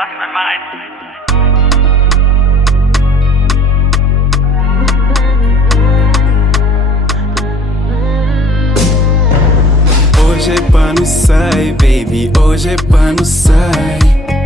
lost my mind. Hoje é pano sai, baby, hoje é pano sai.